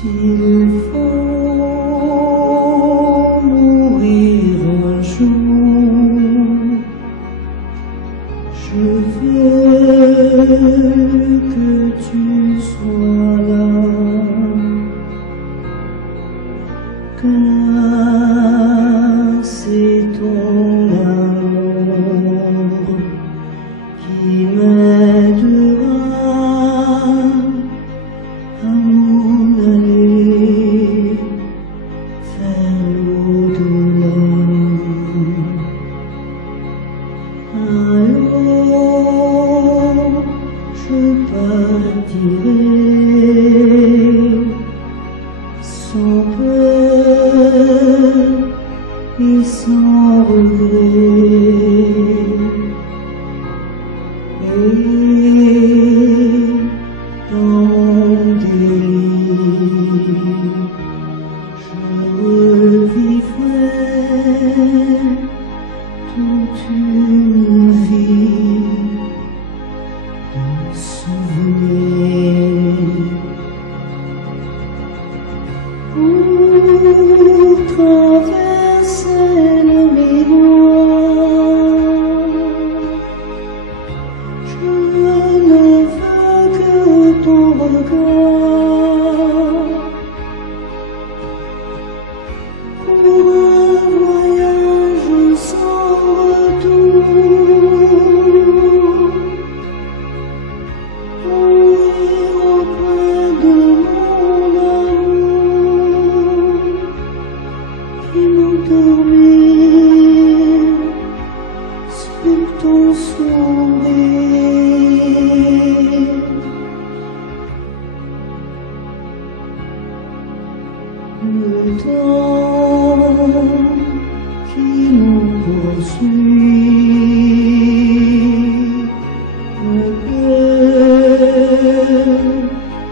S'il faut mourir un jour, je veux que tu sois là, car c'est ton amour qui m'aidera à m'en aller vers l'au-delà. Alors je partirai sans peur et sans regret, et dans mon délire je revivrai toute une vie de souvenirs. Pour traverser le miroir, je ne veux que ton regard. Pour un voyage sans retour, mourir auprès de mon amour et m'endormir sur ton sourire. Le temps qui nous poursuit ne peut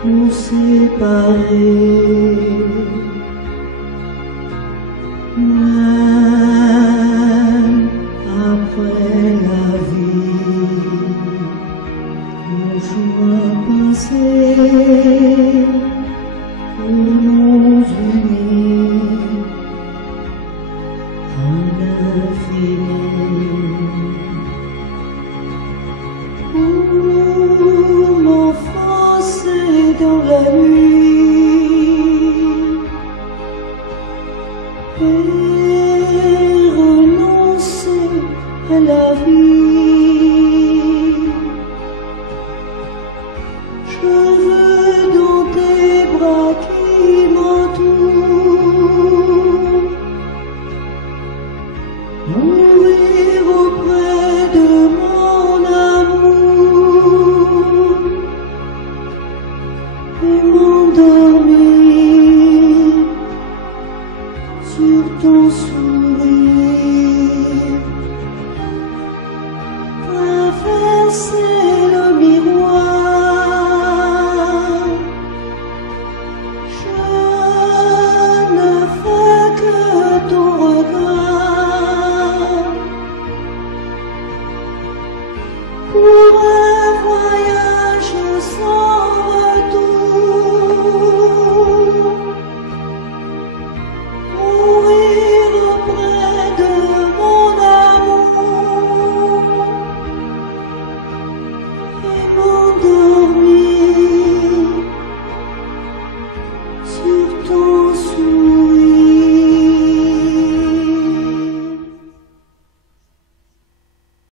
nous séparer, même après la vie, nos joies passées pour nous unir à l'infini. Pour m'enfoncer dans la nuit et renoncer à la vie, je veux dans tes bras qui m'entourent mourir auprès de mon amour et m'endormir sur ton sourire. Traverser le miroir, je ne fais que ton regard. Pour un voyage sans